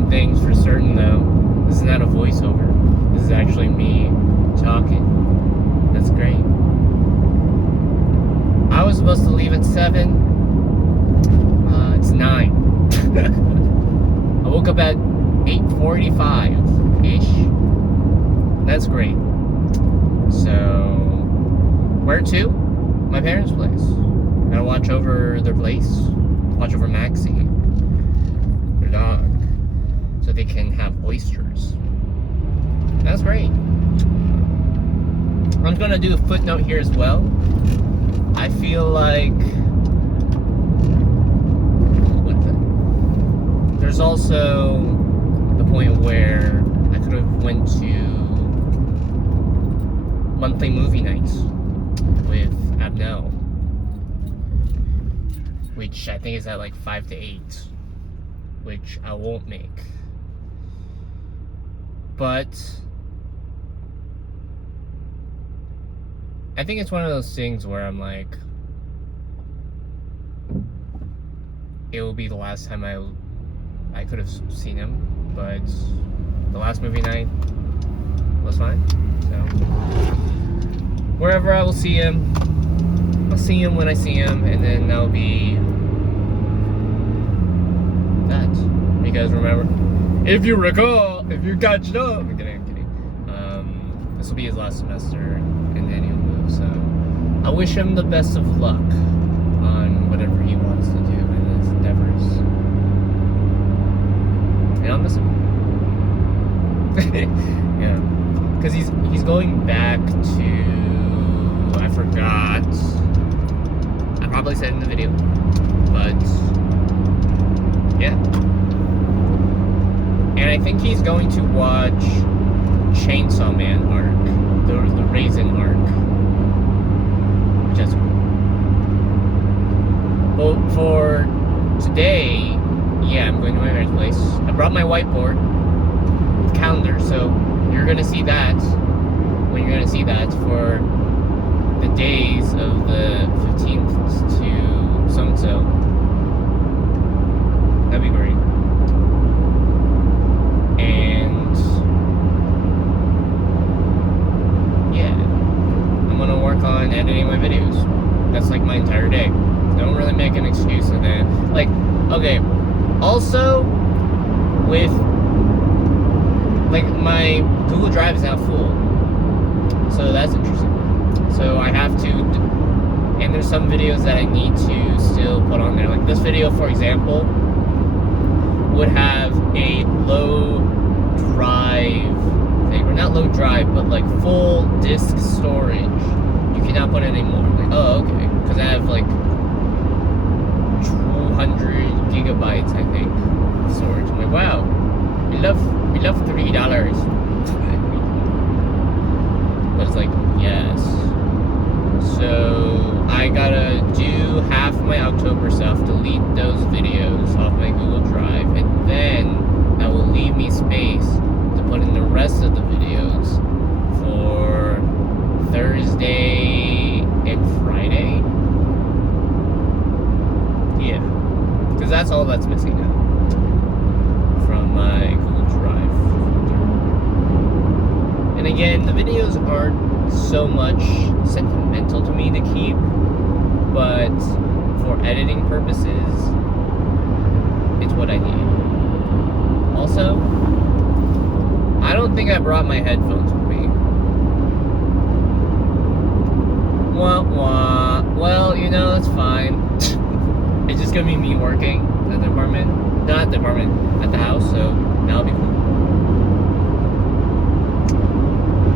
One thing's for certain though, this is not a voiceover. This is actually me talking. That's great. I was supposed to leave at 7. It's 9. I woke up at 8:45-ish. That's great. So, where to? My parents' place. Gotta watch over their place. Watch over Maxie, their dog, so they can have oysters. That's great. I'm gonna do a footnote here as well. I feel like there's also the point where I could have went to monthly movie nights with Abnel, which I think is at like 5 to 8, which I won't make. But I think it's one of those things where I'm like, it will be the last time I could have seen him, but the last movie night was fine. So wherever I will see him, I'll see him when I see him, and then that'll be that. Because remember, if you recall, if you catch it up, I'm kidding. This will be his last semester, and then he'll move. So I wish him the best of luck on whatever he wants to do in his endeavors. And I'll miss him. Yeah, because he's going back to, I forgot. I probably said in the video, but yeah. And I think he's going to watch Chainsaw Man arc, the Raisin arc, which is cool. Well, for today, yeah, I'm going to my parents' place. I brought my whiteboard calendar, so you're gonna see that when you're gonna see that for the days of the 15th to so and so. That'd be great. And yeah, I'm gonna work on editing my videos. That's like my entire day. Don't really make an excuse of that. Like, okay, also with like my Google Drive is now full, so that's interesting. So I have to, and there's some videos that I need to still put on there. Like this video, for example, would have a low drive thing, or not low drive, but like full disk storage. You cannot put it anymore. Like, oh, okay, because I have like 200 gigabytes, I think, storage. I'm like, wow, we love $3. But it's like, yes. So I gotta do half my October stuff, delete those videos off my Google Drive, and then that will leave me space to put in the rest of the videos for Thursday and Friday. Yeah, because that's all that's missing now from my Google Drive. And again, the videos aren't so much sentimental to me to keep, but for editing purposes, it's what I need. Also, I don't think I brought my headphones with me. Wah wah. Well, you know, it's fine. It's just gonna be me working at the apartment. Not at the apartment, at the house, so that'll be cool.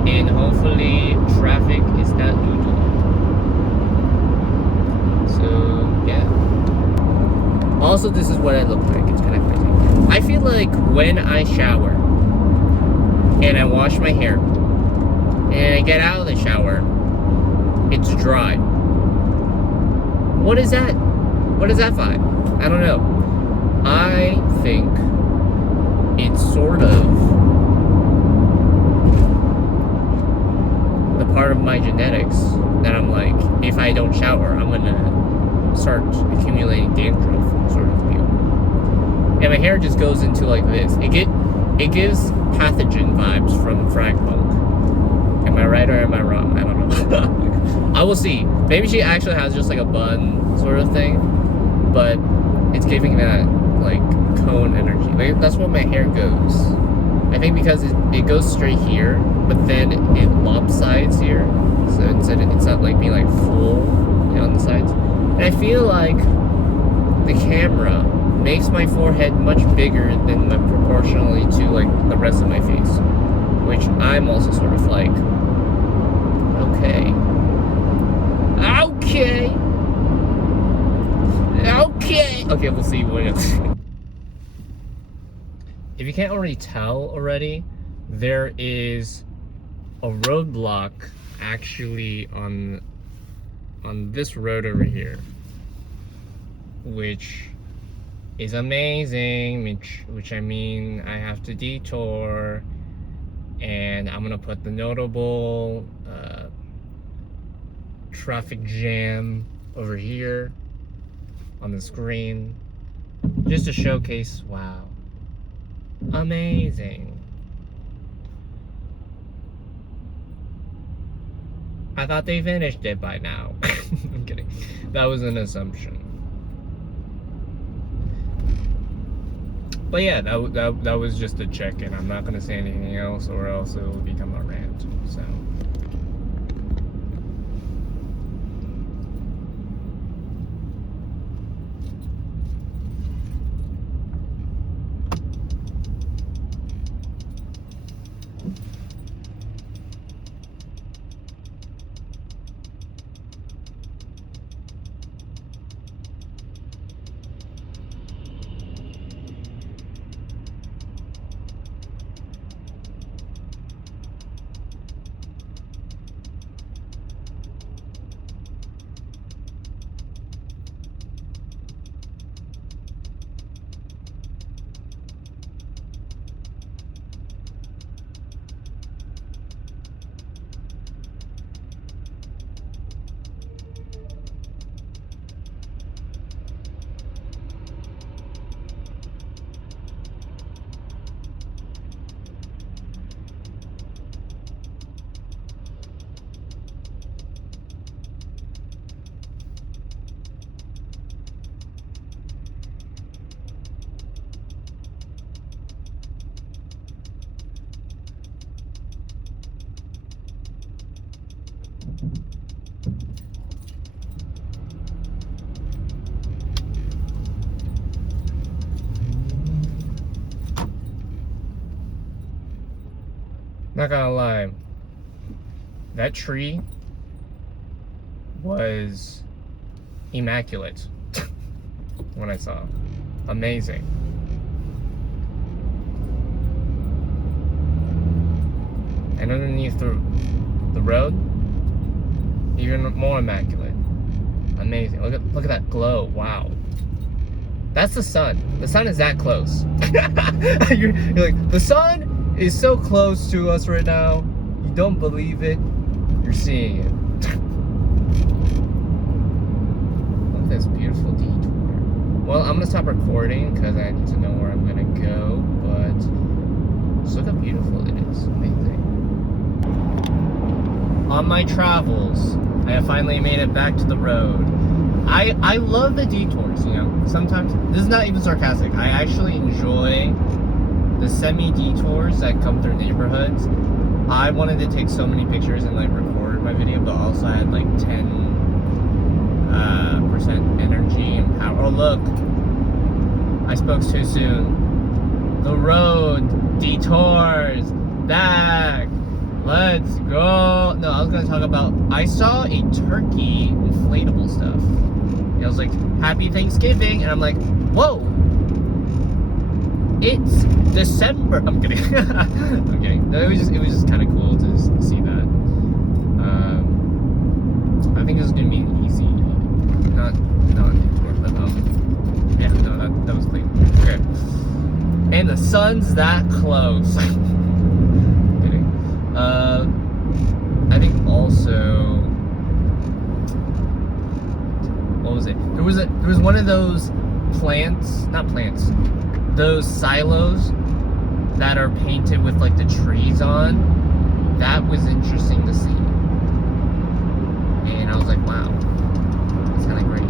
And hopefully traffic is not usual. So yeah. Also, this is what I look like. It's kind of crazy. I feel like when I shower and I wash my hair and I get out of the shower, it's dry. What is that? What is that vibe? I don't know. I think it's sort of the part of my genetics that I'm like, if I don't shower, I'm gonna start accumulating dandruff sort of deal. and my hair just goes into like this. It gives pathogen vibes from Frank Monk. Am I right or am I wrong? I don't know. I will see. Maybe she actually has just like a bun sort of thing, but it's giving that like cone energy. Like that's what my hair goes. I think because it goes straight here, but then it lopsides here, so instead it's not like being like full on the sides. And I feel like the camera makes my forehead much bigger than proportionally to like the rest of my face, which I'm also sort of like, okay, we'll see what it's. If you can't already tell already, there is a roadblock actually on this road over here, which is amazing, which I mean I have to detour, and I'm gonna put the notable traffic jam over here on the screen just to showcase, wow, amazing. I thought they finished it by now. I'm kidding. That was an assumption. But yeah, that was just a check-in. I'm not gonna say anything else, or else it will become a rant. So. Not gonna lie, that tree was immaculate when I saw. Amazing. And underneath the road, even more immaculate. Amazing. Look at that glow. Wow. That's the sun. The sun is that close. you're like, the sun is so close to us right now. You don't believe it. You're seeing it. Look at this beautiful detour. Well, I'm gonna stop recording because I need to know where I'm gonna go. But just look how beautiful it is. Amazing. On my travels, I have finally made it back to the road. I love the detours, you know. Sometimes, this is not even sarcastic, I actually enjoy the semi-detours that come through neighborhoods. I wanted to take so many pictures and like record my video, but also I had like 10% energy and power. Oh look, I spoke too soon. The road detours back. Let's go. No, I was gonna talk about, I saw a turkey inflatable stuff. I was like, happy Thanksgiving, and I'm like, whoa, it's December. I'm kidding. I'm kidding. No, it was just kind of cool to see that. I think this is gonna be an easy, not detour, but yeah, no, that was clean. Okay, and the sun's that close. Kidding. I think also, what was it? There was one of those plants, not plants, those silos that are painted with like the trees on, that was interesting to see. And I was like, wow, it's kind of great.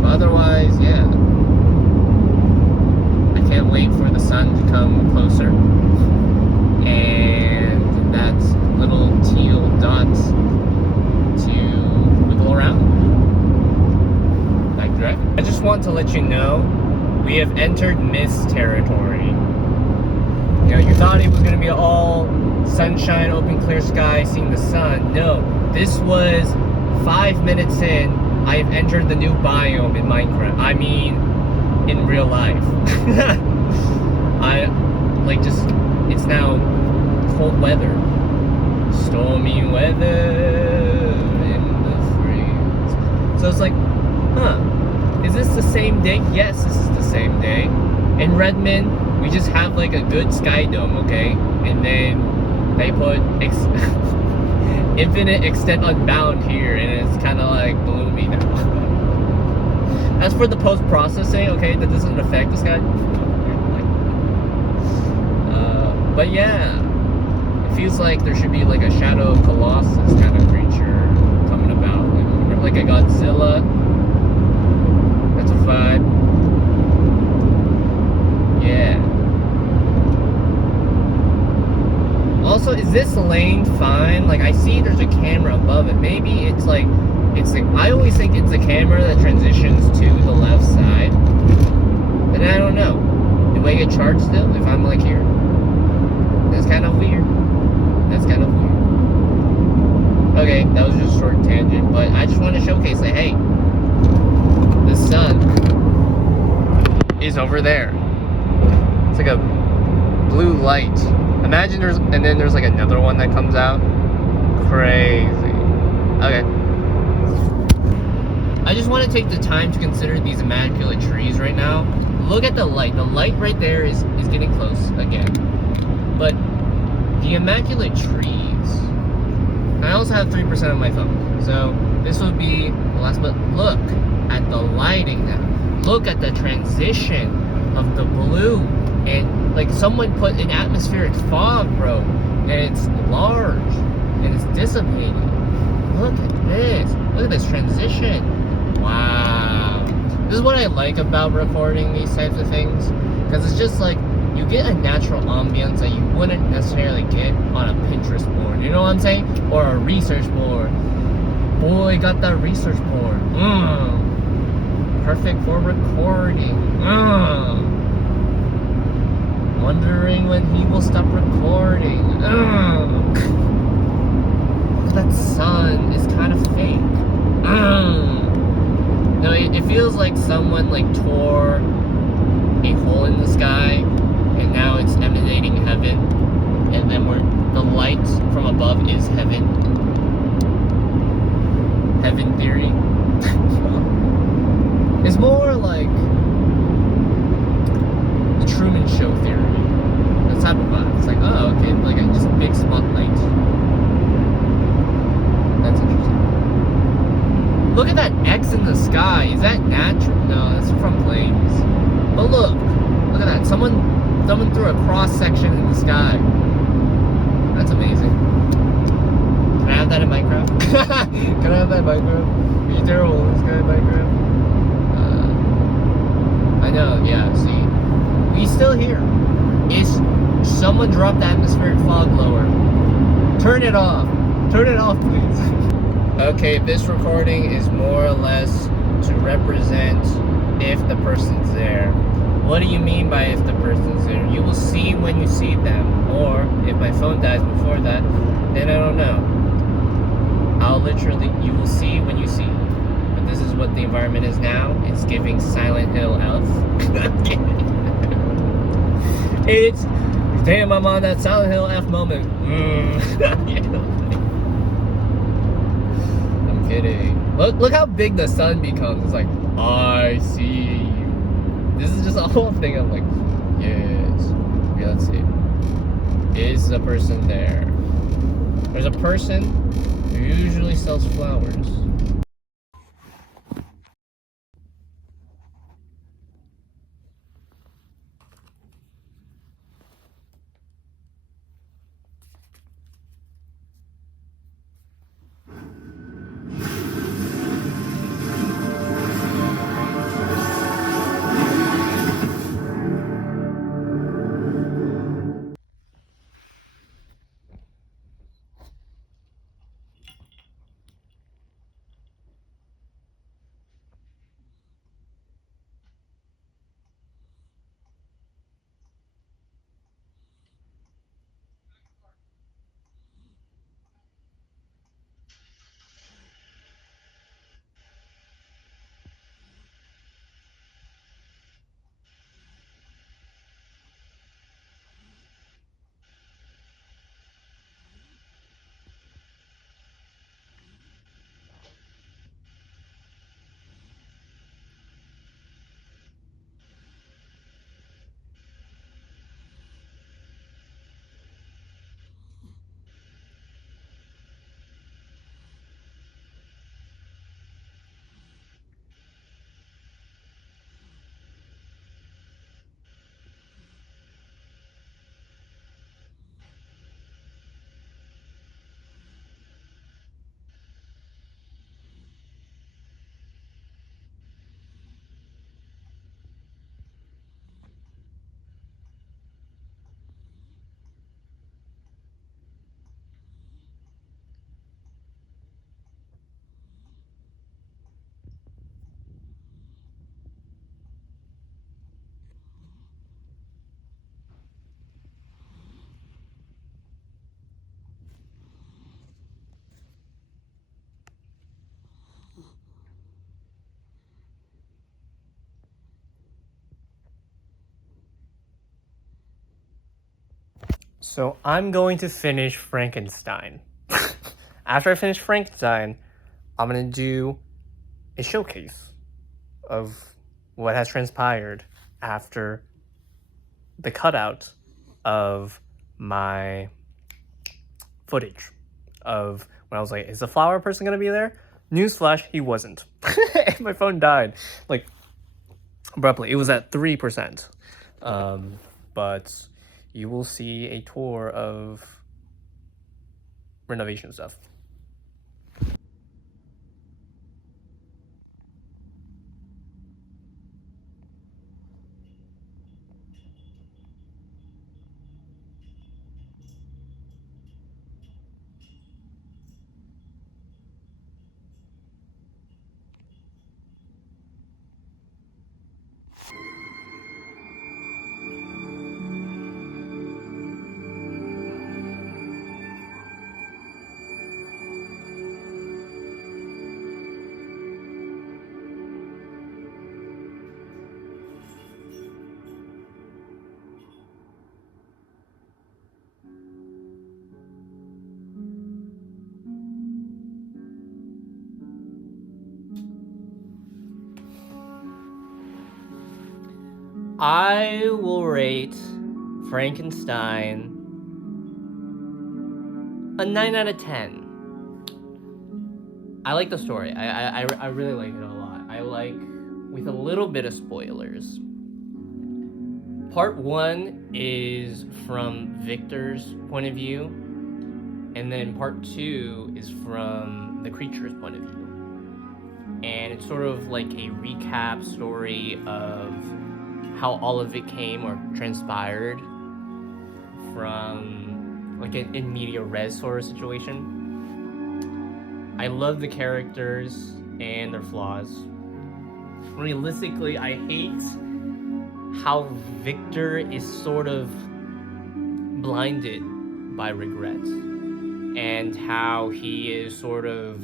But otherwise, yeah, I can't wait for the sun to come closer and that little teal dots to wiggle around. Like that. I just want to let you know, we have entered mist territory. You know, you thought it was going to be all sunshine, open, clear sky, seeing the sun. No, this was 5 minutes in. I have entered the new biome in Minecraft. I mean, in real life. It's now cold weather. Stormy weather in the freeze. So it's like, huh, is this the same day? Yes, this is the same day. In Redmond, we just have like a good sky dome, okay? And then they put infinite extent unbound here, and it's kind of like gloomy now. As for the post-processing, okay, that doesn't affect the sky. But yeah, it feels like there should be like a Shadow of Colossus kind of creature coming about. Like a Godzilla. That's a vibe. Yeah. Also, is this lane fine? Like, I see there's a camera above it. Maybe it's like I always think it's a camera that transitions to the left side. And I don't know. Do I get charged still if I'm like here? That's kind of weird. That's kind of weird. Okay, that was just a short tangent, but I just want to showcase, like, hey, the sun is over there. It's like a blue light. Imagine and then there's like another one that comes out. Crazy. Okay. I just want to take the time to consider these immaculate trees right now. Look at the light. The light right there is getting close again. But the immaculate trees. I also have 3% on my phone. So this would be the last, but look at the lighting now. Look at the transition of the blue. And like someone put an atmospheric fog, bro. And it's large. And it's dissipating. Look at this. Look at this transition. Wow. This is what I like about recording these types of things. Because it's just like, you get a natural ambience that you wouldn't necessarily get on a Pinterest board. You know what I'm saying? Or a research board. Boy, got that research board. Perfect for recording. Wondering when he will stop recording. That sun is kind of fake. No, it feels like someone like tore a hole in the sky, and now it's emanating heaven, and then the light from above is heaven. Heaven theory. It's more like the Truman Show theory. That type of vibe. It's like, oh, okay, like just a big spotlight. That's interesting. Look at that X in the sky. Is that natural? No, that's from planes. But look at that. Someone threw a cross section in the sky. That's amazing. Can I have that in Minecraft? Can I have that in Minecraft? Are you terrible in this guy in Minecraft? I know, yeah, see. He's still here. Someone dropped the atmospheric fog lower. Turn it off. Turn it off, please. Okay, this recording is more or less to represent if the person's there. What do you mean by if the person's there? You will see when you see them. Or if my phone dies before that, then I don't know. You will see when you see. But this is what the environment is now. It's giving Silent Hill elf. It's, damn, I'm on that Silent Hill F moment. I'm kidding. Look how big the sun becomes. It's like, I see you. This is just a whole thing of like, yes. Okay, let's see. Is the person there? There's a person who usually sells flowers. So I'm going to finish Frankenstein. After I finish Frankenstein, I'm going to do a showcase of what has transpired after the cutout of my footage of when I was like, is the flower person going to be there? Newsflash, he wasn't. My phone died like abruptly. It was at 3%. But you will see a tour of renovation stuff. I will rate Frankenstein a 9 out of 10. I like the story. I really like it a lot. I like, with a little bit of spoilers. Part 1 is from Victor's point of view, and then part 2 is from the creature's point of view. And it's sort of like a recap story of how all of it came or transpired from like an in media res sort of situation. I love the characters and their flaws. Realistically, I hate how Victor is sort of blinded by regret, and how he is sort of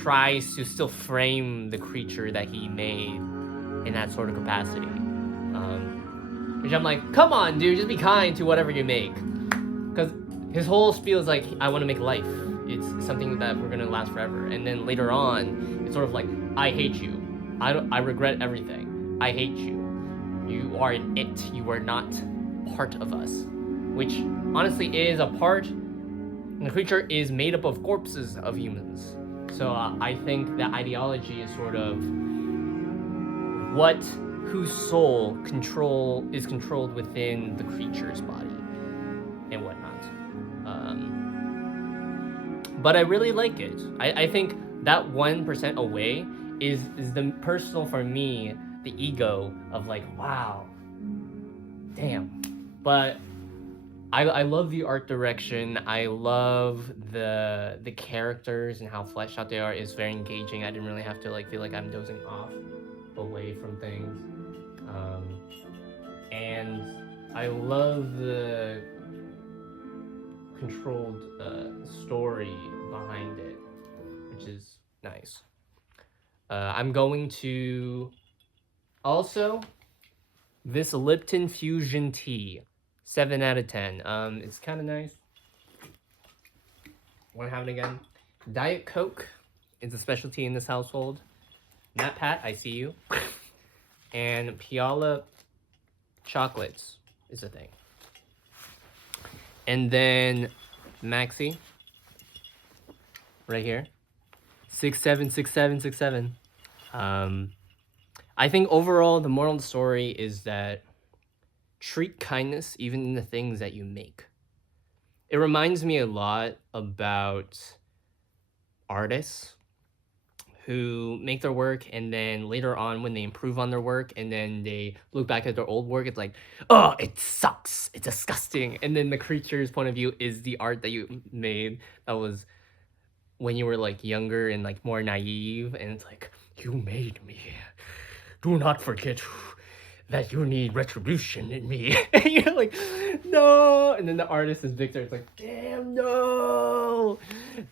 tries to still frame the creature that he made in that sort of capacity. Which I'm like, come on, dude, just be kind to whatever you make. Because his whole spiel is like, I want to make life. It's something that we're gonna last forever. And then later on, it's sort of like, I hate you. I regret everything. I hate you. You are an it. You are not part of us. Which honestly is a part. And the creature is made up of corpses of humans. So I think that ideology is sort of whose soul is controlled within the creature's body and whatnot. But I really like it. I think that 1% away is the personal, for me, the ego of like, wow, damn. But I love the art direction. I love the characters and how fleshed out they are. It's very engaging. I didn't really have to like feel like I'm dozing off away from things. And I love the controlled story behind it, which is nice. I'm going to also this Lipton Fusion tea, 7 out of 10. It's kind of nice. Want to have it again? Diet Coke is a specialty in this household. Matt Pat, I see you. And Piala chocolates is a thing. And then Maxie, right here, 676767. I think overall the moral of the story is that treat kindness even in the things that you make. It reminds me a lot about artists who make their work, and then later on when they improve on their work and then they look back at their old work, it's like, oh, it sucks, it's disgusting. And then the creature's point of view is the art that you made that was when you were like younger and like more naive, and it's like, you made me, do not forget that you need retribution in me. And you're like, no. And then the artist is Victor. It's like, damn, no.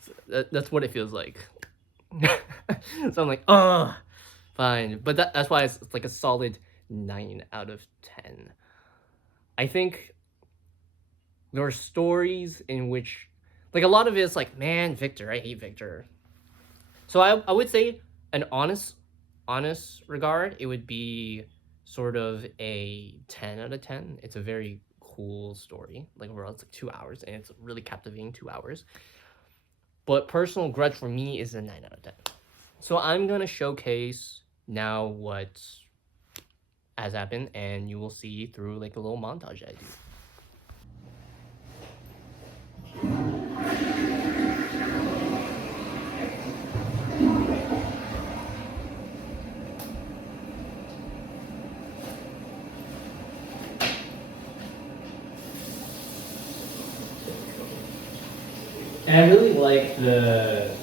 So that's what it feels like. So I'm like, oh, fine. But that's why it's like a solid 9 out of 10. I think There are stories in which, like, a lot of it is like, man, Victor, I hate Victor. So I would say an honest regard, it would be sort of a 10 out of 10. It's a very cool story. Like overall, it's like 2 hours, and it's really captivating 2 hours. But personal grudge for me is a 9 out of 10. So I'm gonna showcase now what has happened, and you will see through like a little montage I do. And I really like the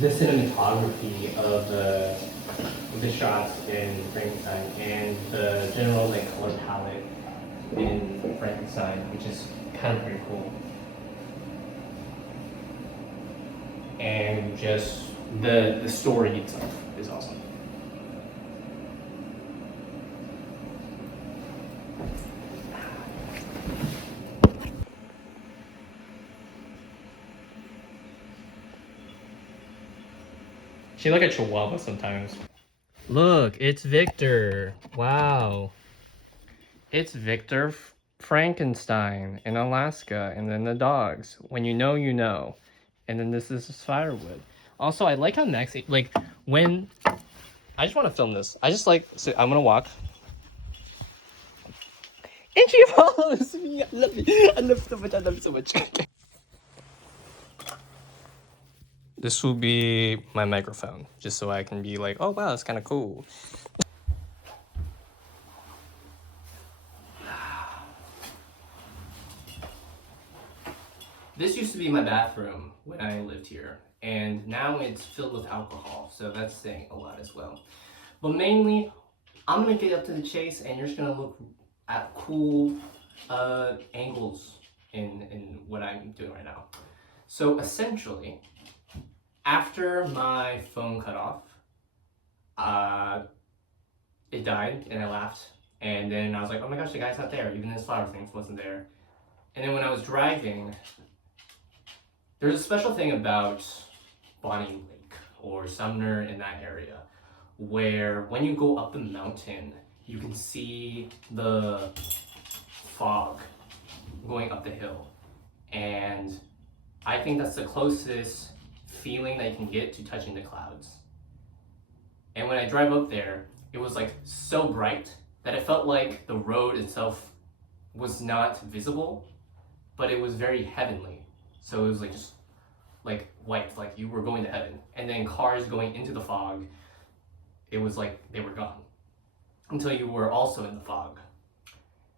cinematography of the shots in Frankenstein and the general like color palette in Frankenstein, which is kind of pretty cool. And just the story itself is awesome. She's like a chihuahua sometimes. Look, it's Victor. Wow. It's Victor Frankenstein in Alaska, and then the dogs. When you know, you know. And then this is his firewood. Also, I like how Maxie, like, when. I just want to film this. I just like. So I'm gonna walk. And she follows me. I love it. I love it so much. I love it so much. This will be my microphone, just so I can be like, oh wow, it's kind of cool. This used to be my bathroom when I lived here, and now it's filled with alcohol, so that's saying a lot as well. But mainly, I'm gonna get up to the chase, and you're just gonna look at cool angles in what I'm doing right now. So essentially, after my phone cut off, it died, and I laughed. And then I was like, oh my gosh, the guy's not there. Even this flower thing wasn't there. And then when I was driving, there's a special thing about Bonnie Lake or Sumner in that area, where when you go up the mountain, you can see the fog going up the hill. And I think that's the closest feeling that you can get to touching the clouds. And when I drive up there, it was like so bright that it felt like the road itself was not visible, but it was very heavenly. So it was like just like white, like you were going to heaven. And then cars going into the fog, it was like they were gone until you were also in the fog.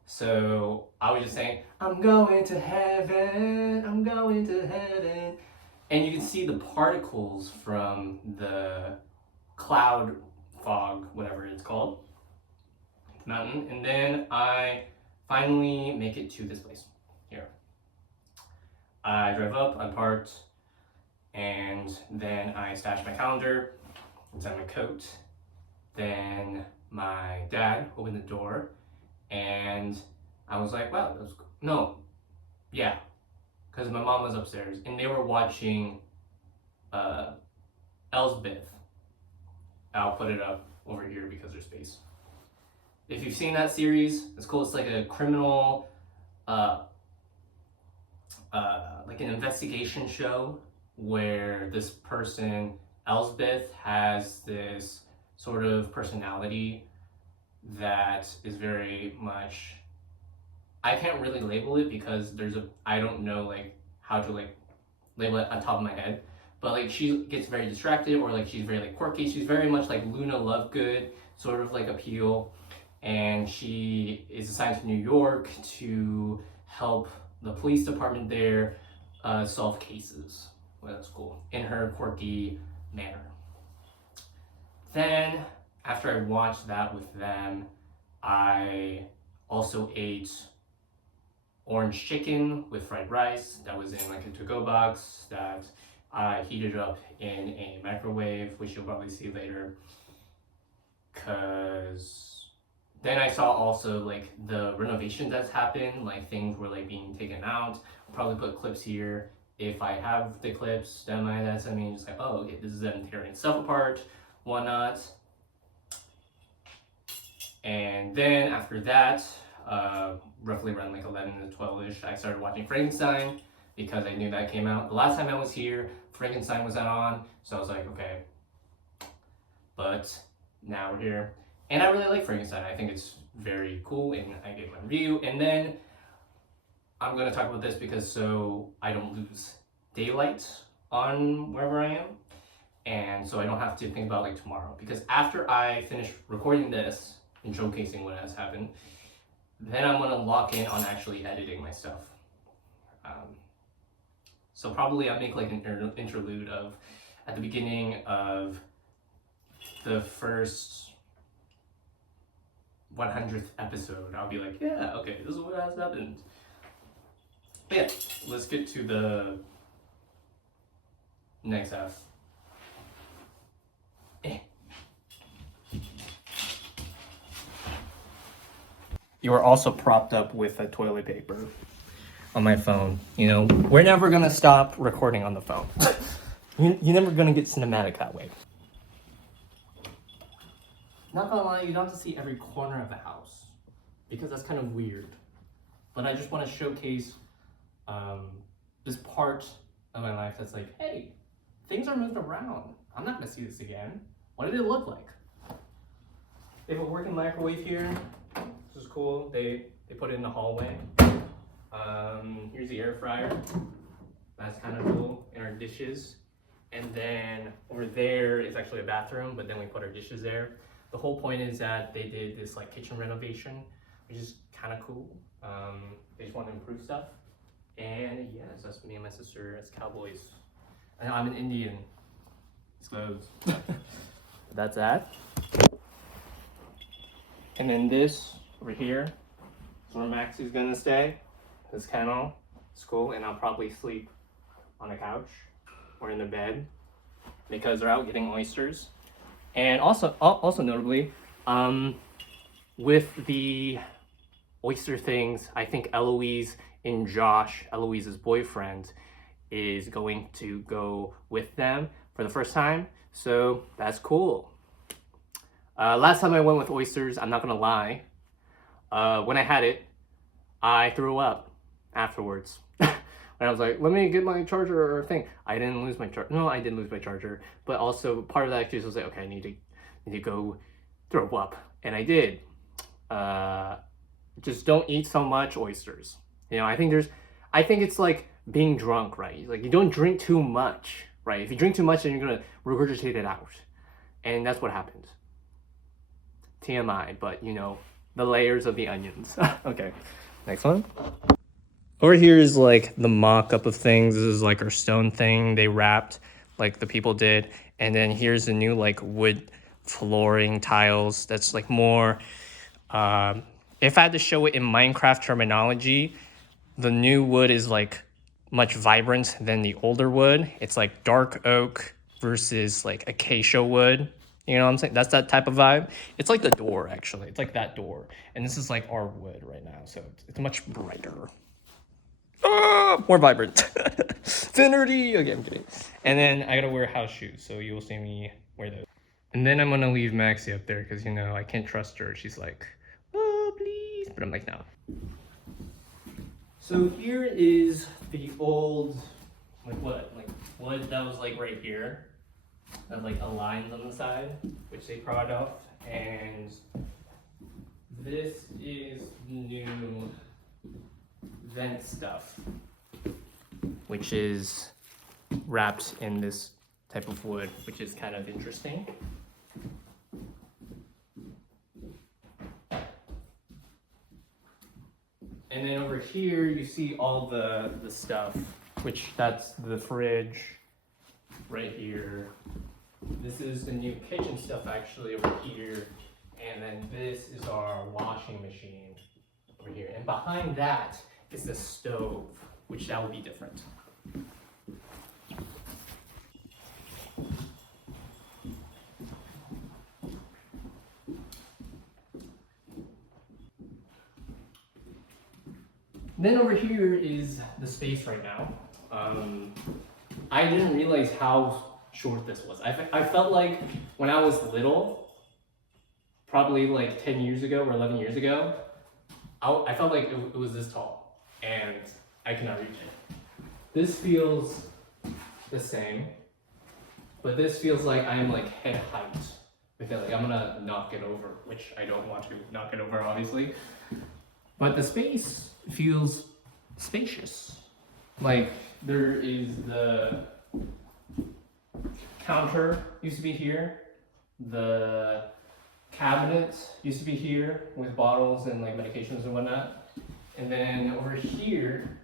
So I was just saying, I'm going to heaven, I'm going to heaven. And you can see the particles from the cloud fog, whatever it's called, mountain. And then I finally make it to this place here. I drive up, I parked, and then I stashed my calendar inside my coat. Then my dad opened the door, and I was like, wow, that was cool. No, yeah, because my mom was upstairs, and they were watching Elsbeth. I'll put it up over here because there's space. If you've seen that series, it's cool. It's like a criminal, like an investigation show where this person, Elsbeth, has this sort of personality that is very much, I can't really label it because I don't know like how to like label it on top of my head, but like she gets very distracted, or like she's very like quirky. She's very much like Luna Lovegood sort of like appeal, and she is assigned to New York to help the police department there solve cases. Well, that's cool in her quirky manner. Then after I watched that with them, I also ate orange chicken with fried rice that was in like a to-go box that I heated up in a microwave, which you'll probably see later. Cause Then I saw also like the renovations that's happened, like things were like being taken out. I'll probably put clips here. If I have the clips, then that's, I mean, just like, oh, okay, this is them tearing stuff apart, whatnot. And then after that, roughly around like 11 to 12ish, I started watching Frankenstein because I knew that came out. The last time I was here, Frankenstein was on, so I was like, okay. But now we're here. And I really like Frankenstein. I think it's very cool, and I gave my review. And then I'm gonna talk about this because so I don't lose daylight on wherever I am. And so I don't have to think about like tomorrow. Because after I finish recording this and showcasing what has happened, then I'm gonna lock in on actually editing my stuff. So probably I'll make like an interlude of, at the beginning of the first 100th episode, I'll be like, yeah, okay, this is what has happened. But yeah, let's get to the next half. You are also propped up with a toilet paper on my phone. You know, we're never gonna stop recording on the phone. You're never gonna get cinematic that way. Not gonna lie, you don't have to see every corner of the house because that's kind of weird. But I just want to showcase this part of my life that's like, hey, things are moved around. I'm not gonna see this again. What did it look like? They have a working microwave here. This is cool. They put it in the hallway. Here's the air fryer. That's kind of cool. And our dishes. And then over there is actually a bathroom, but then we put our dishes there. The whole point is that they did this like kitchen renovation, which is kind of cool. They just want to improve stuff. And yes, that's me and my sister as cowboys. And I'm an Indian. It's clothes. That's that. And then this over here is where Maxie's gonna stay. This kennel. It's cool, and I'll probably sleep on a couch or in the bed because they're out getting oysters. And also notably, with the oyster things, I think Eloise and Josh, Eloise's boyfriend, is going to go with them for the first time. So that's cool. Last time I went with oysters, I'm not gonna lie, when I had it, I threw up afterwards. And I was like, let me get my charger or thing. I didn't lose my charger. No, I did lose my charger. But also part of that excuse was like, okay, I need to go throw up. And I did. Just don't eat so much oysters. You know, I think it's like being drunk, right? Like you don't drink too much, right? If you drink too much, then you're gonna regurgitate it out. And that's what happened. TMI, but you know, the layers of the onions. Okay, next one. Over here is like the mock-up of things. This is like our stone thing they wrapped, like the people did. And then here's the new like wood flooring tiles. That's like more, if I had to show it in Minecraft terminology, the new wood is like much vibrant than the older wood. It's like dark oak versus like acacia wood. You know what I'm saying? That's that type of vibe. It's like the door, actually. It's like that door. And this is like our wood right now. So it's much brighter. More vibrant. Finnerty. Okay, I'm kidding. And then I gotta wear house shoes, so you'll see me wear those. And then I'm gonna leave Maxie up there because, you know, I can't trust her. She's like, oh, please. But I'm like, no. So here is the old, like what? Like wood that was like right here. That like a lines on the side, which they pry off. And this is new vent stuff, which is wrapped in this type of wood, which is kind of interesting. And then over here you see all the stuff, which that's the fridge right here. This is the new kitchen stuff actually over here. And then this is our washing machine over here. And behind that is the stove, which that will be different. Then over here is the space right now. I didn't realize how short this was. I felt like when I was little, probably like 10 years ago or 11 years ago, I felt like it was this tall, and I cannot reach it. This feels the same, but this feels like I'm like head height. I feel like I'm gonna knock it over, which I don't want to knock it over, obviously. But the space feels spacious. Like there is the counter used to be here, the cabinet used to be here with bottles and like medications and whatnot. And then over here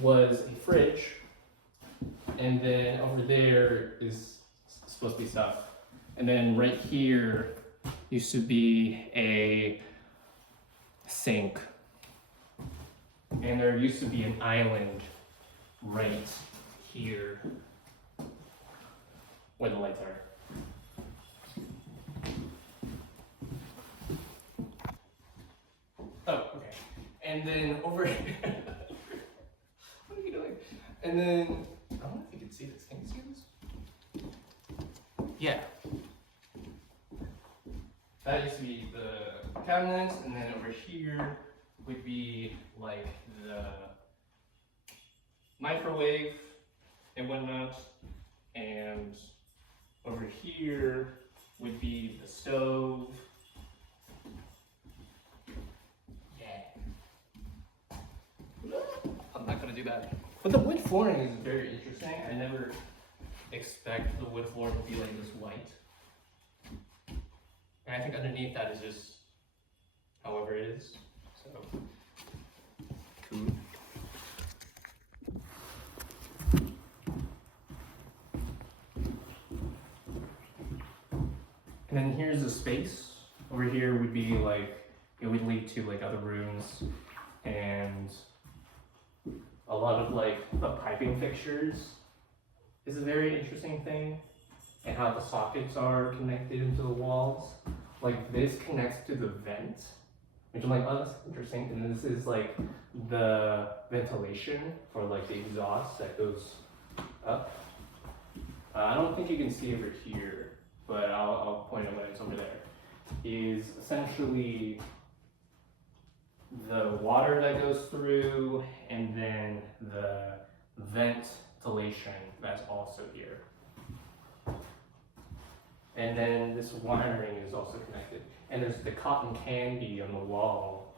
was a fridge. And then over there is supposed to be stuff. And then right here used to be a sink. And there used to be an island right here where the lights are. Oh, okay. And then over here. What are you doing? And then, I don't know if you can see this. Can you see this? Yeah. That used to be the cabinets, and then over here would be like the microwave and whatnot, and over here would be the stove. Yeah. I'm not gonna do that. But the wood flooring is very interesting. I never expect the wood flooring to be like this white. And I think underneath that is just however it is. So cool. And then here's the space. Over here would be like, it would lead to like other rooms and a lot of like the piping fixtures is a very interesting thing, and how the sockets are connected into the walls. Like this connects to the vent, which I'm like, oh, that's interesting. And this is like the ventilation for like the exhaust that goes up. I don't think you can see over here, but I'll point out when it's over there. Is essentially the water that goes through, and then the ventilation that's also here. And then this wiring is also connected. And there's the cotton candy on the wall,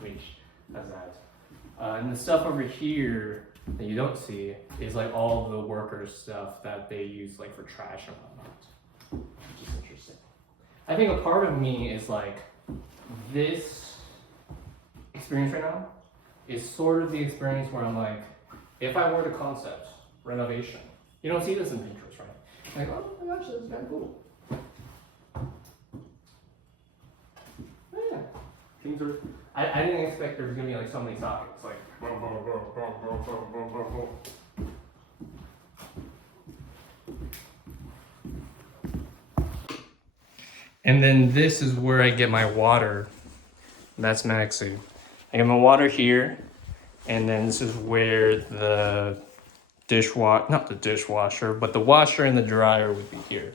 which has that. And the stuff over here that you don't see is like all the workers' stuff that they use like for trash and whatnot, which is interesting. I think a part of me is like, this experience right now is sort of the experience where I'm like, if I were to concept renovation, you don't see this in Pinterest, right? Like, oh my gosh, that's kind of cool. Yeah, things are. I didn't expect there was gonna be like so many sockets, like. And then this is where I get my water. That's Maxie. I get my water here, and then this is where the not the dishwasher, but the washer and the dryer would be here.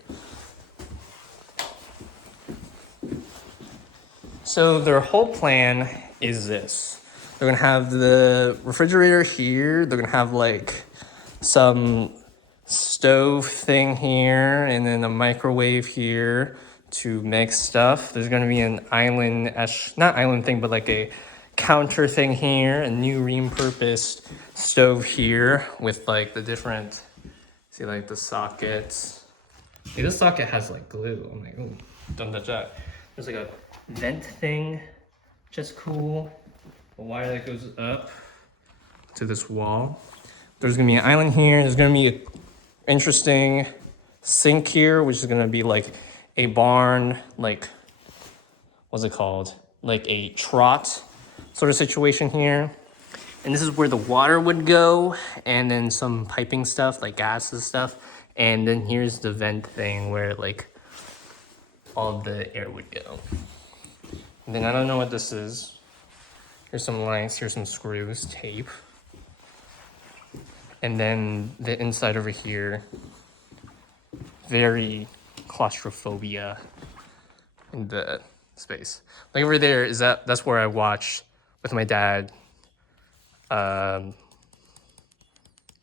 So their whole plan is this. They're gonna have the refrigerator here, they're gonna have like some stove thing here, and then a microwave here to make stuff. There's gonna be an island, not island thing, but like a counter thing here, a new repurposed stove here with like the different, see like the sockets. See, this socket has like glue. I'm like, ooh, don't touch that. There's like a vent thing, which is cool. A wire that goes up to this wall. There's gonna be an island here. There's gonna be an interesting sink here, which is gonna be like a barn, like, what's it called? Like a trot sort of situation here. And this is where the water would go, and then some piping stuff, like gas and stuff. And then here's the vent thing where like all the air would go. And then I don't know what this is. Here's some lines, here's some screws, tape. And then the inside over here, very claustrophobia in the space. Like over there is that's where I watched with my dad,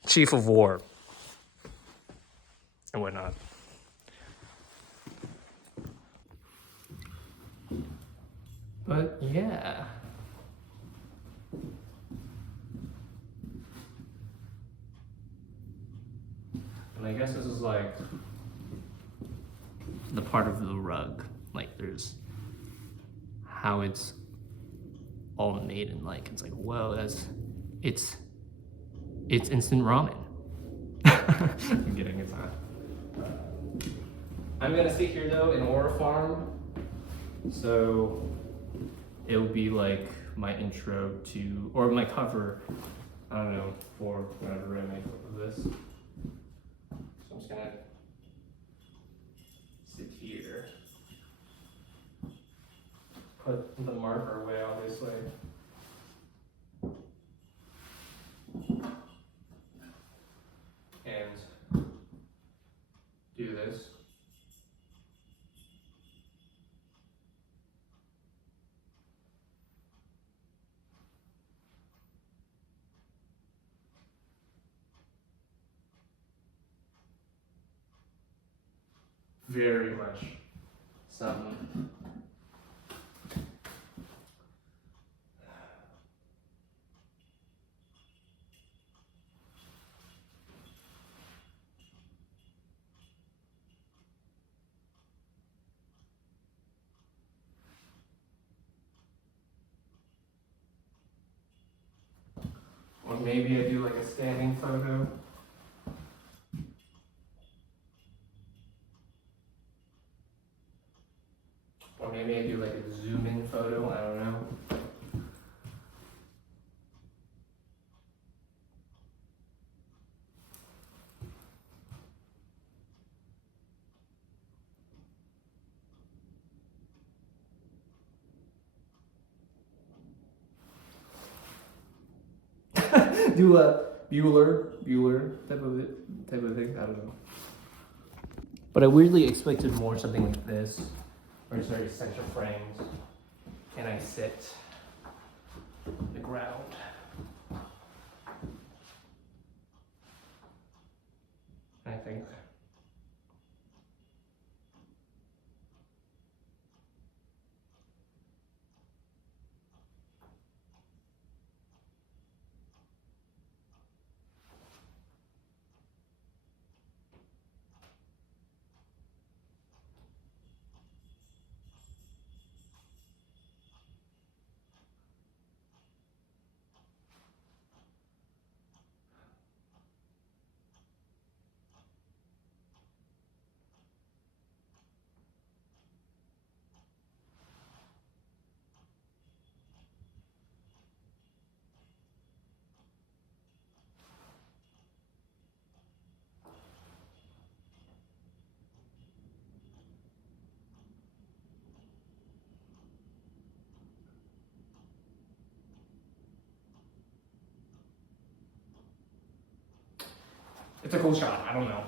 Chief of War and whatnot. But yeah. And I guess this is like the part of the rug. Like there's how it's all made, and like it's like, whoa, it's instant ramen. I'm kidding, it's not. I'm gonna sit here though in Aura Farm, so it'll be like my intro to, or my cover, I don't know, for whatever I make of this. So I'm just gonna sit here, put the marker away, obviously. And do this. Very much some or maybe I do like a standing photo. Or maybe I do like a zoom in photo, I don't know. Do a Bueller type of thing, I don't know. But I weirdly expected more something like this, where it's very center framed, and I sit the ground. I think. It's a cool shot, I don't know.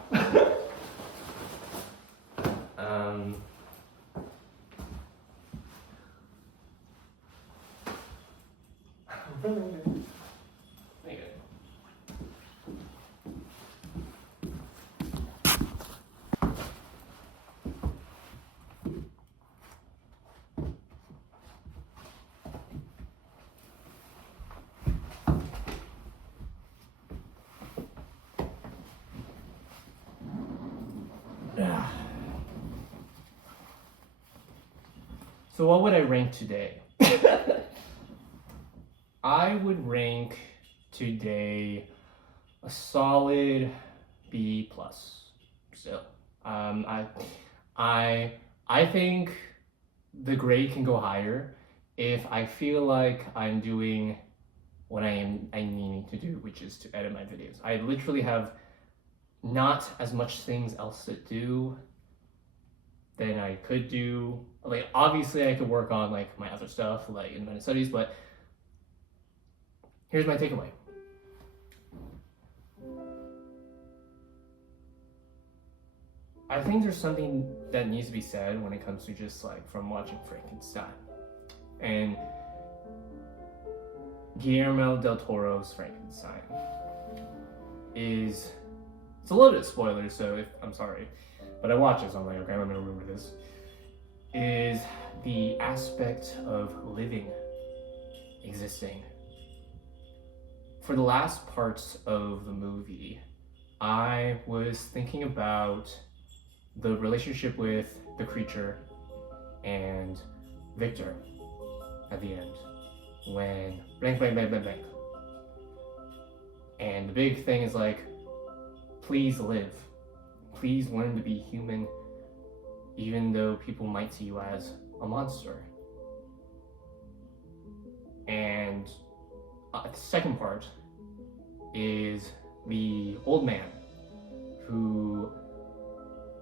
So what would I rank today? I would rank today a solid B plus. Still, I think the grade can go higher if I feel like I'm doing what I need to do, which is to edit my videos. I literally have not as much things else to do than I could do. Like obviously I could work on like my other stuff like independent studies, but here's my takeaway. I think there's something that needs to be said when it comes to just like from watching Frankenstein and Guillermo del Toro's Frankenstein is, it's a little bit spoiler, so if, I'm sorry, but I watched it, so I'm like, okay, I'm gonna remember this, is the aspect of living, existing. For the last parts of the movie, I was thinking about the relationship with the creature and Victor at the end, when blank, blank, blank, blank, blank. And the big thing is like, please live. Please learn to be human, even though people might see you as a monster. And the second part is the old man who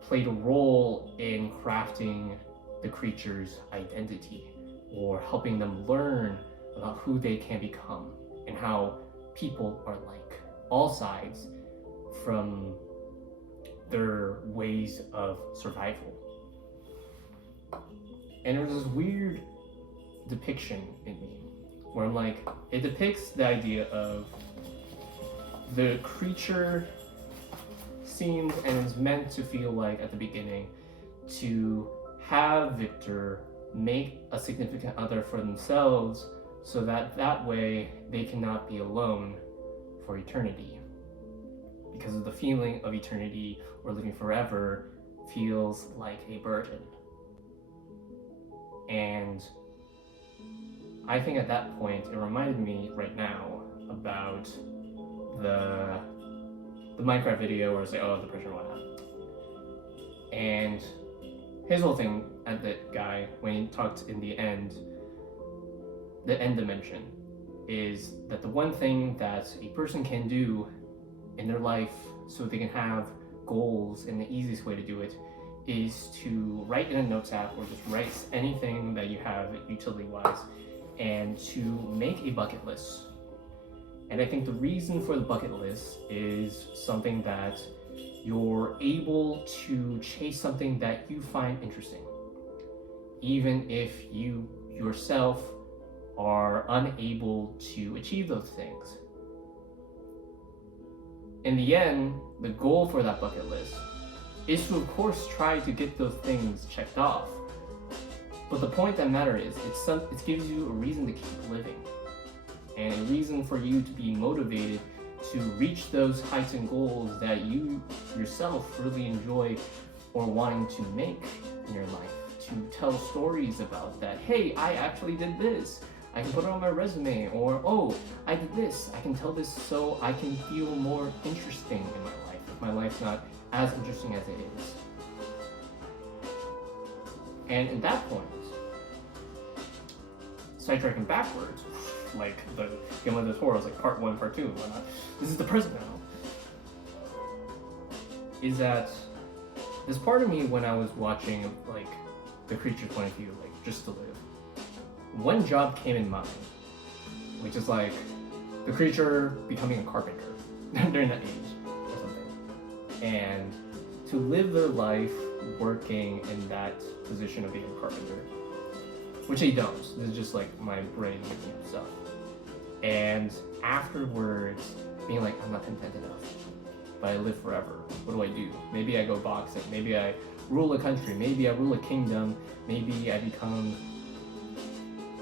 played a role in crafting the creature's identity or helping them learn about who they can become and how people are like, all sides, from their ways of survival. And there was this weird depiction in me where I'm like, it depicts the idea of the creature seems and is meant to feel like at the beginning to have Victor make a significant other for themselves so that that way they cannot be alone for eternity. Because of the feeling of eternity or living forever feels like a burden. And I think at that point it reminded me right now about the Minecraft video where it's like, oh, the pressure went up. And his whole thing at that guy, when he talked in the end dimension, is that the one thing that a person can do in their life so they can have goals, and the easiest way to do it is to write in a notes app or just write anything that you have utility-wise and to make a bucket list. And I think the reason for the bucket list is something that you're able to chase something that you find interesting, even if you yourself are unable to achieve those things. In the end, the goal for that bucket list is to, of course, try to get those things checked off. But the point that matters is it gives you a reason to keep living, and a reason for you to be motivated to reach those heights and goals that you yourself really enjoy or wanting to make in your life. To tell stories about that. Hey, I actually did this. I can put it on my resume. Or, oh, I did this. I can tell this so I can feel more interesting in my life if my life's not as interesting as it is. And at that point, sidetracking backwards, like the Guillermo del Toro's like part 1, part 2, and whatnot. This is the present now. Is that this part of me when I was watching like the creature's point of view, like just to live, one job came in mind, which is like the creature becoming a carpenter during that age or something, and to live their life working in that position of being a carpenter, which they don't. This is just like my brain making up stuff. And afterwards, being like, I'm not content enough, but I live forever. What do I do? Maybe I go boxing. Maybe I rule a country. Maybe I rule a kingdom. Maybe I become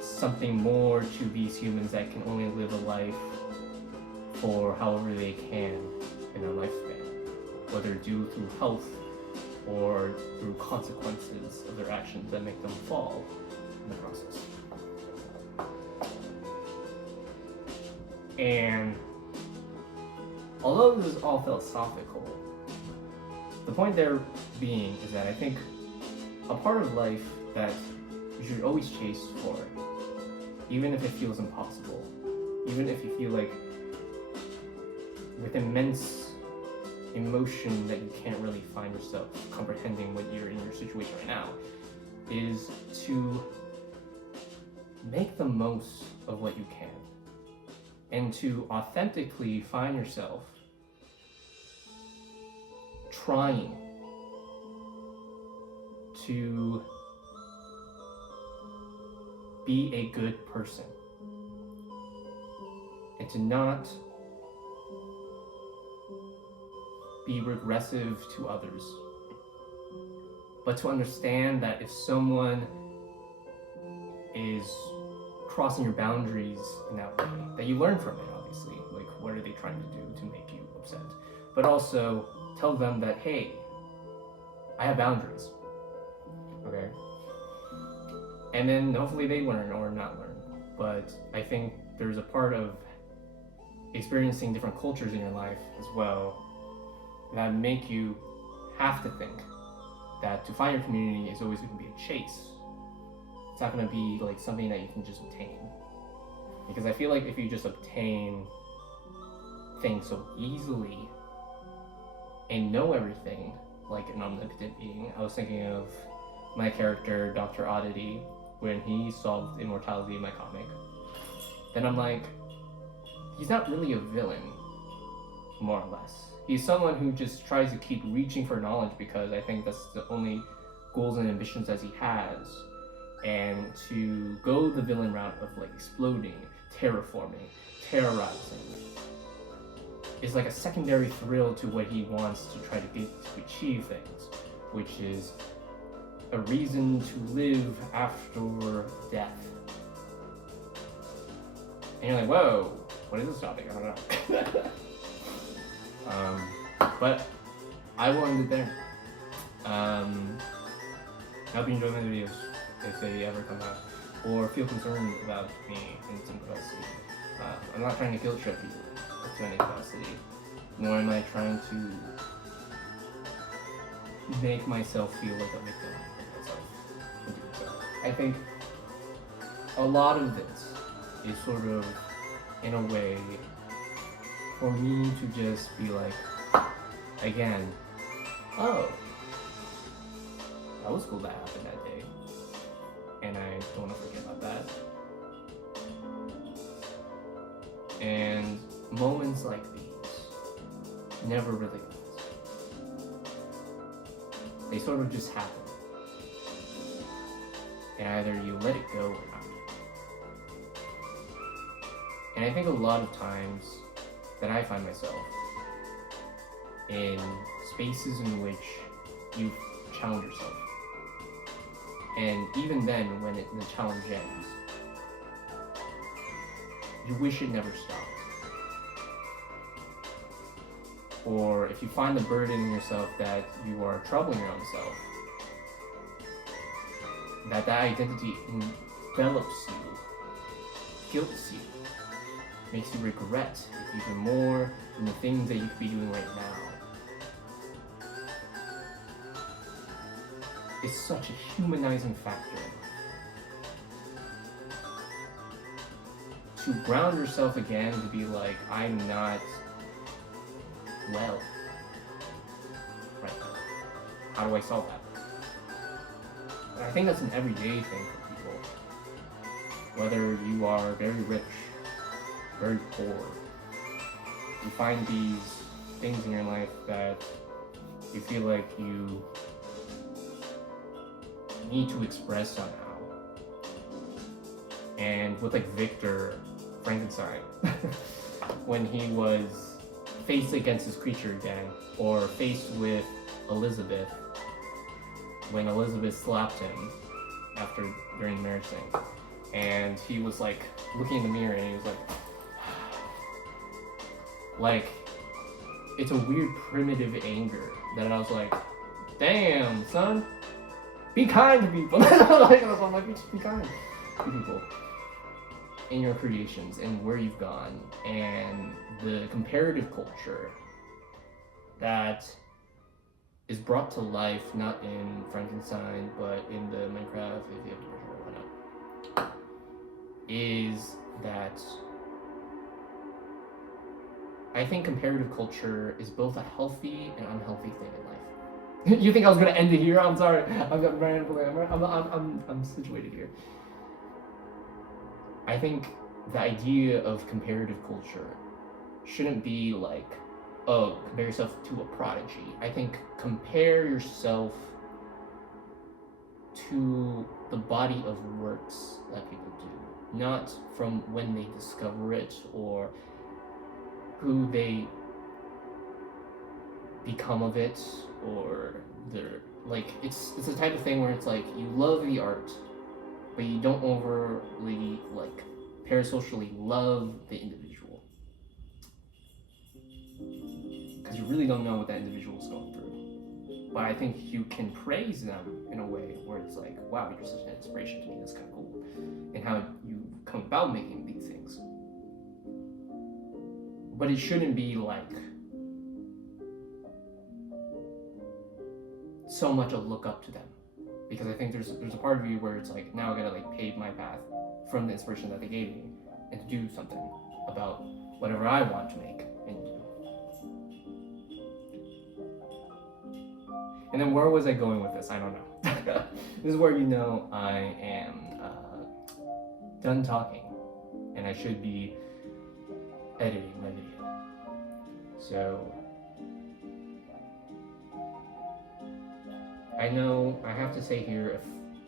something more to these humans that can only live a life for however they can in their lifespan, whether due through health or through consequences of their actions that make them fall in the process. And although this is all philosophical, the point there being is that I think a part of life that you should always chase for, even if it feels impossible, even if you feel like with immense emotion that you can't really find yourself comprehending when you're in your situation right now, is to make the most of what you can. and to authentically find yourself trying to be a good person and to not be regressive to others, but to understand that if someone is crossing your boundaries in that way, that you learn from it, obviously. Like, what are they trying to do to make you upset? But also tell them that, hey, I have boundaries, okay? And then hopefully they learn or not learn. But I think there's a part of experiencing different cultures in your life as well that make you have to think that to find your community is always going to be a chase. It's not going to be like something that you can just obtain. Because I feel like if you just obtain things so easily and know everything like an omnipotent being, I was thinking of my character, Dr. Oddity, when he solved immortality in my comic. Then I'm like, he's not really a villain, more or less. He's someone who just tries to keep reaching for knowledge because I think that's the only goals and ambitions that he has. And to go the villain route of like exploding, terraforming, terrorizing is like a secondary thrill to what he wants to try to get to achieve things, which is a reason to live after death. And you're like, whoa, what is this topic? I don't know. But I will end it there. I hope you enjoy my videos if they ever come out, or feel concerned about me in some capacity. I'm not trying to guilt trip you to any capacity, nor am I trying to make myself feel like a victim of myself. I think a lot of this is sort of, in a way, for me to just be like, again, oh, that was cool that happened that day, and I don't want to forget about that. And moments like these never really last. They sort of just happen, and either you let it go or not. And I think a lot of times that I find myself in spaces in which you challenge yourself. And even then, when the challenge ends, you wish it never stopped. Or if you find the burden in yourself that you are troubling your own self, that identity envelops you, guilts you, makes you regret even more than the things that you could be doing right now. It's such a humanizing factor. To ground yourself again, to be like, I'm not well right now. How do I solve that? And I think that's an everyday thing for people. Whether you are very rich, very poor, you find these things in your life that you feel like you need to express somehow. And with like Victor Frankenstein, when he was faced against his creature again, or faced with Elizabeth, when Elizabeth slapped him during the marriage thing, and he was like looking in the mirror and he was like, it's a weird primitive anger that I was like, damn, son, be kind to people. I'm like, just be kind to people in your creations and where you've gone, and the comparative culture that is brought to life not in Frankenstein but in the mccribs, if you have the version or whatnot, is that I think comparative culture is both a healthy and unhealthy thing in life. You think I was gonna end it here? I'm sorry. I've got randomly. I'm situated here. I think the idea of comparative culture shouldn't be like, oh, compare yourself to a prodigy. I think compare yourself to the body of works that people do, not from when they discover it or who they become of it, or their, like, it's the type of thing where it's like you love the art, but you don't overly, like, parasocially love the individual, because you really don't know what that individual is going through. But I think you can praise them in a way where it's like, wow, you're such an inspiration to me, that's kind of cool, and how you come about making these things. But it shouldn't be like so much a look up to them, because I think there's a part of you where it's like, now I gotta like pave my path from the inspiration that they gave me and to do something about whatever I want to make and do. And then where was I going with this? I don't know. This is where you know I am done talking and I should be editing my video. So I know I have to stay here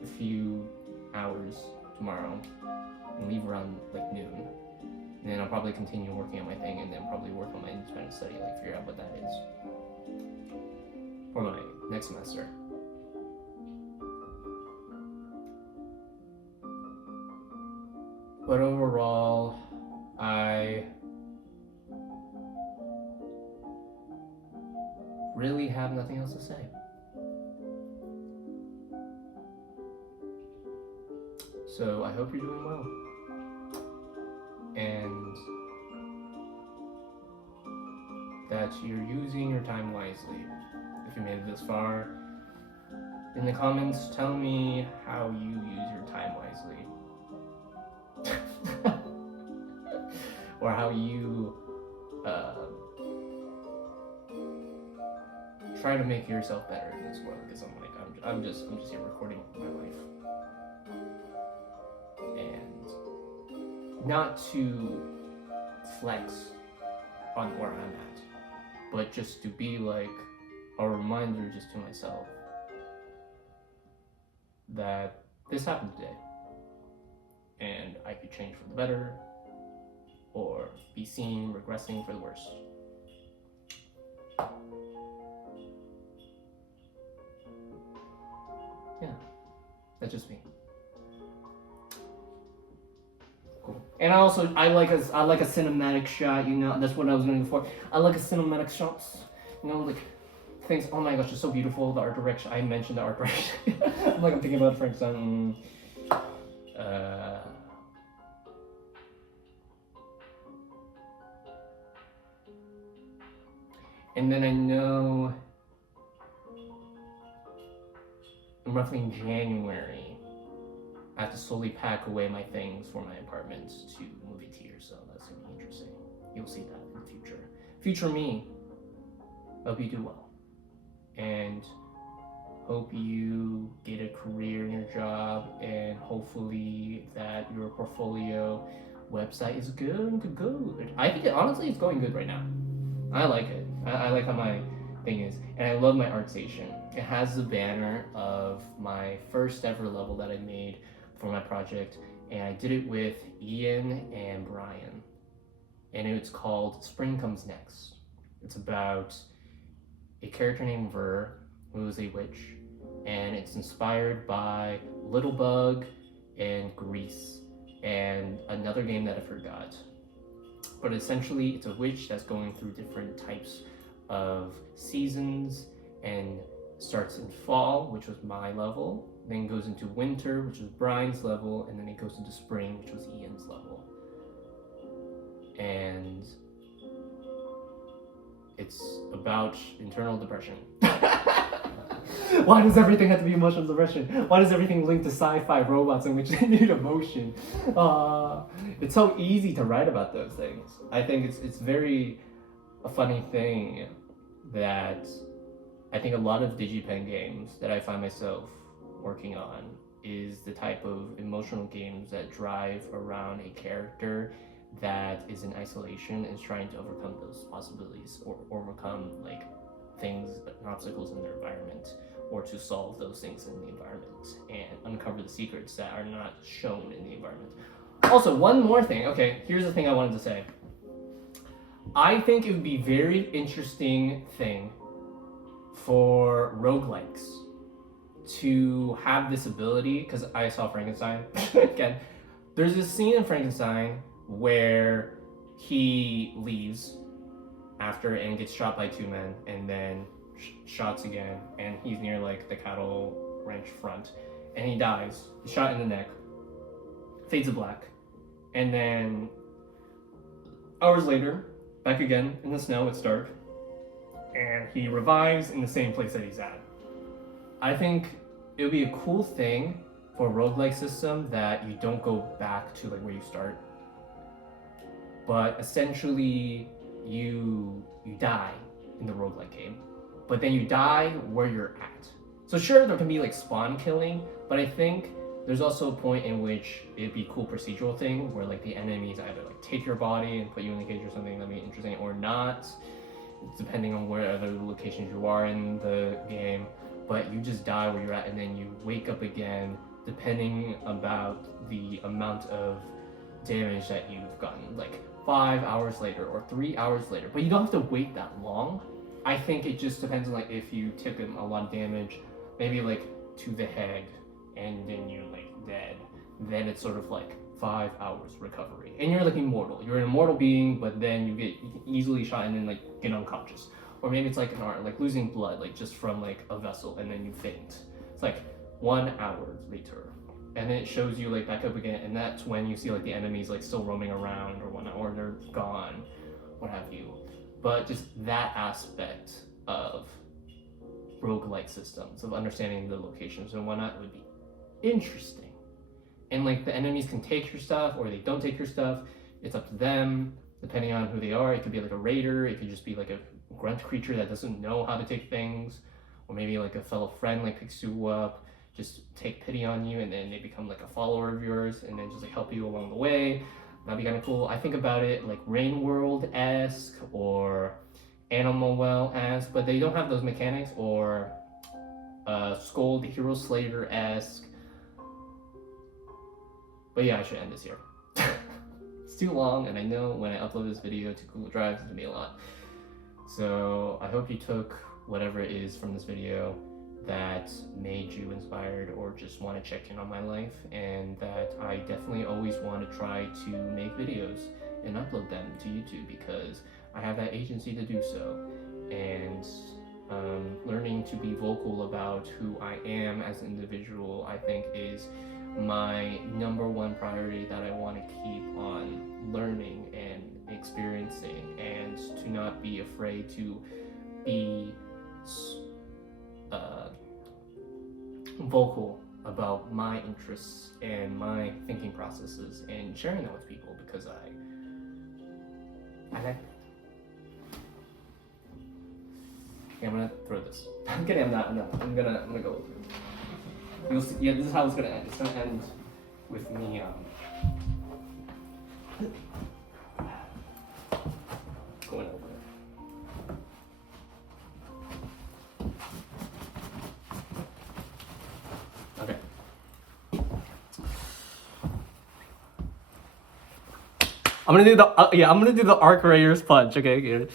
a few hours tomorrow and leave around like noon. And then I'll probably continue working on my thing and then probably work on my independent study, like figure out what that is for my next semester. But overall, I really have nothing else to say. So I hope you're doing well. And that you're using your time wisely. If you made it this far, in the comments, tell me how you use your time wisely. Or how you try to make yourself better in this world, because I'm just here recording my life. And not to flex on where I'm at, but just to be like a reminder just to myself that this happened today and I could change for the better or be seen regressing for the worse. Yeah, that's just me. Cool. And I like a cinematic shot, you know, that's what I was going for. I like a cinematic shots, you know, like things, oh my gosh, it's so beautiful, the art direction. I mentioned the art direction. I'm thinking about it, for example, and then I know roughly in January, I have to slowly pack away my things for my apartment to move it here, so that's gonna be interesting. You'll see that in the future. Future me, hope you do well. And hope you get a career in your job, and hopefully that your portfolio website is good. I think honestly it's going good right now. I like it. I like how my thing is, and I love my art station. It has the banner of my first ever level that I made for my project, and I did it with Ian and Brian, and it's called Spring Comes Next. It's about a character named Ver, who is a witch, and it's inspired by Little Bug and Grease and another game that I forgot. But essentially, it's a witch that's going through different types of seasons, and starts in fall, which was my level, then goes into winter, which was Brian's level, and then it goes into spring, which was Ian's level. And it's about internal depression. Why does everything have to be emotional depression? Why does everything link to sci-fi robots in which they need emotion? It's so easy to write about those things. I think it's very a funny thing that I think a lot of DigiPen games that I find myself working on is the type of emotional games that drive around a character that is in isolation, is trying to overcome those possibilities or overcome like things and obstacles in their environment, or to solve those things in the environment and uncover the secrets that are not shown in the environment. Also, one more thing. Okay, here's the thing I wanted to say. I think it would be very interesting thing for roguelikes to have this ability, because I saw Frankenstein again. There's this scene in Frankenstein where he leaves after and gets shot by two men, and then shots again, and he's near like the cattle ranch front, and he dies. He's shot in the neck, fades to black, and then hours later, back again in the snow, it's dark, and he revives in the same place that he's at. I think it would be a cool thing for a roguelike system that you don't go back to like where you start, but essentially you die in the roguelike game, but then you die where you're at. So sure, there can be like spawn killing, but I think there's also a point in which it'd be a cool procedural thing where like the enemies either like take your body and put you in the cage or something that'd be interesting, or not, depending on where other locations you are in the game. But you just die where you're at, and then you wake up again depending about the amount of damage that you've gotten, like 5 hours later or 3 hours later. But you don't have to wait that long. I think it just depends on like if you took him a lot of damage, maybe like to the head, and then you're like dead, then it's sort of like 5 hours recovery, and you're like immortal. You're an immortal being, but then you get easily shot and then like get unconscious. Or maybe it's like an art, like losing blood, like just from like a vessel, and then you faint. It's like 1 hour later, and then it shows you like back up again, and that's when you see like the enemies like still roaming around or whatnot, or they're gone, what have you. But just that aspect of roguelike systems, of understanding the locations and whatnot, would be interesting. And like the enemies can take your stuff or they don't take your stuff. It's up to them, depending on who they are. It could be like a raider, it could just be like a grunt creature that doesn't know how to take things, or maybe like a fellow friend like picks you up, just take pity on you, and then they become like a follower of yours, and then just like help you along the way. That'd be kind of cool. I think about it like Rain World-esque or Animal Well-esque, but they don't have those mechanics, or Skull the Hero Slayer-esque. But yeah, I should end this here. It's too long, and I know when I upload this video to Google Drive, it's gonna be a lot. So I hope you took whatever it is from this video that made you inspired or just want to check in on my life, and that I definitely always want to try to make videos and upload them to YouTube, because I have that agency to do so. And learning to be vocal about who I am as an individual, I think, is my #1 priority that I want to keep on learning and experiencing, and to not be afraid to be vocal about my interests and my thinking processes, and sharing that with people, because I like it. Okay, I'm gonna throw this. I'm kidding, I'm not. I'm gonna go through. You'll see, yeah, this is how it's gonna end. It's gonna end with me going over it. Okay. I'm gonna do the I'm gonna do the Arc Raiders punch. Okay, here.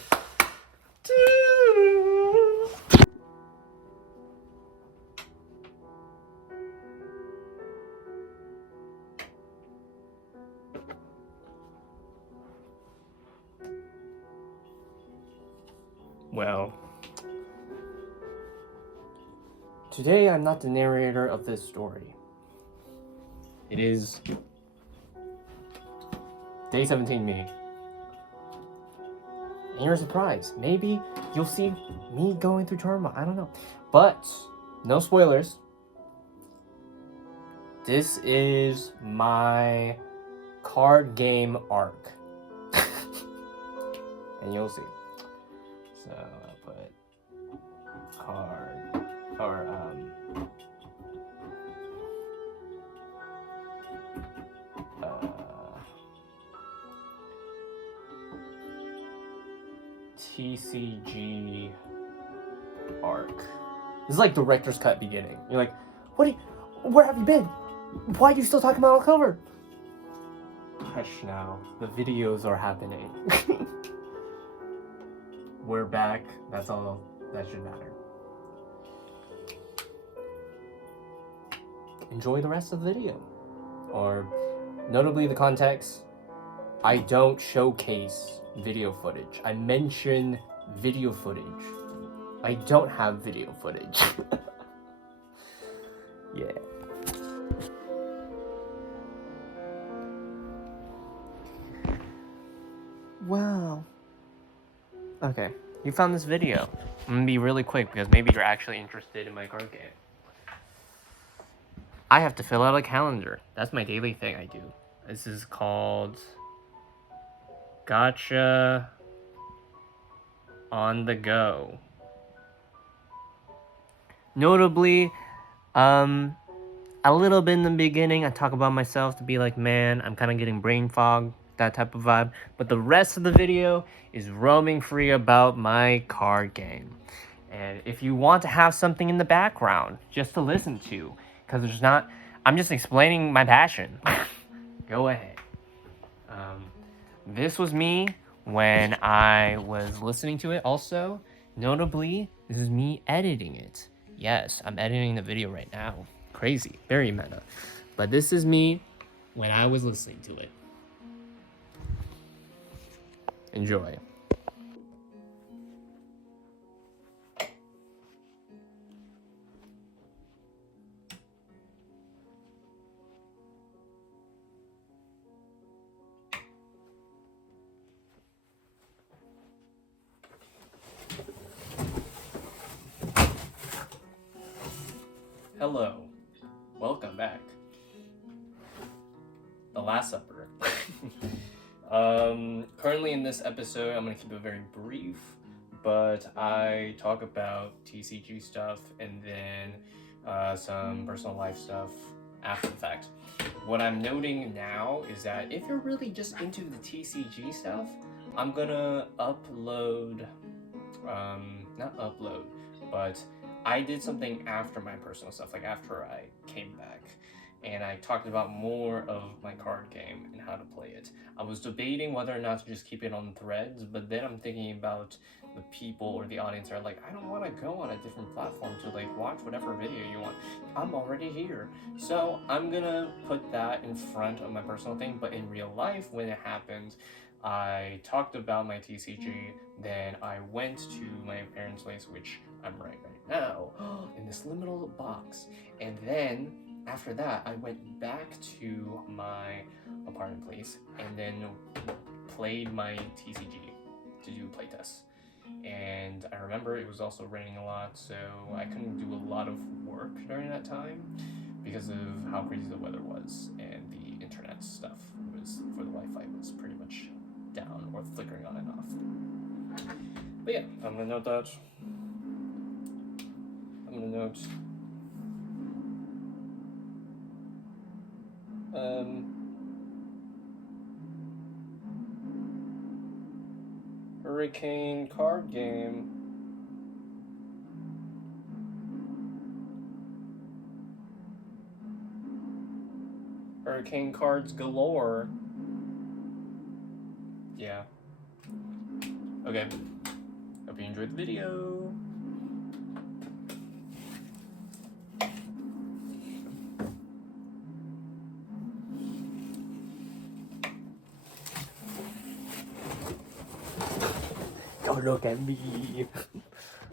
Well, today I'm not the narrator of this story. It is day 17 me. And you're surprised. Maybe you'll see me going through trauma. I don't know. But no spoilers. This is my card game arc. And you'll see. So I'll put card, or TCG arc. This is like director's cut beginning. You're like, where have you been? Why are you still talking about October? Hush now. The videos are happening. We're back. That's all that should matter. Enjoy the rest of the video. Or, notably the context, I don't showcase video footage. I mention video footage. I don't have video footage. Yeah. Wow. Okay, you found this video. I'm gonna be really quick because maybe you're actually interested in my card game. I have to fill out a calendar. That's my daily thing I do. This is called Gotcha on the Go. Notably, a little bit in the beginning, I talk about myself to be like, man, I'm kind of getting brain fog, that type of vibe. But the rest of the video is roaming free about my card game. And if you want to have something in the background just to listen to, because there's not, I'm just explaining my passion. Go ahead. This was me when I was listening to it. Also, notably, this is me editing it. Yes, I'm editing the video right now. Crazy, very meta. But this is me when I was listening to it. Enjoy. Hello, welcome back. The Last Supper. Currently in this episode, I'm gonna keep it very brief, but I talk about TCG stuff and then some personal life stuff after the fact. What I'm noting now is that if you're really just into the TCG stuff, I'm gonna upload, not upload, but I did something after my personal stuff, like after I came back, and I talked about more of my card game and how to play it. I was debating whether or not to just keep it on Threads, but then I'm thinking about the people or the audience are like, I don't want to go on a different platform to like watch whatever video you want. I'm already here. So I'm gonna put that in front of my personal thing, but in real life, when it happened, I talked about my TCG, then I went to my parents' place, which I'm right now, in this little box. And then after that, I went back to my apartment place and then played my TCG to do playtests. And I remember it was also raining a lot, so I couldn't do a lot of work during that time because of how crazy the weather was, and the internet stuff was, for the Wi-Fi, was pretty much down or flickering on and off. But yeah, I'm gonna note that. I'm gonna note Hurricane card game. Hurricane cards galore. Yeah. Okay. Hope you enjoyed the video. Don't look at me.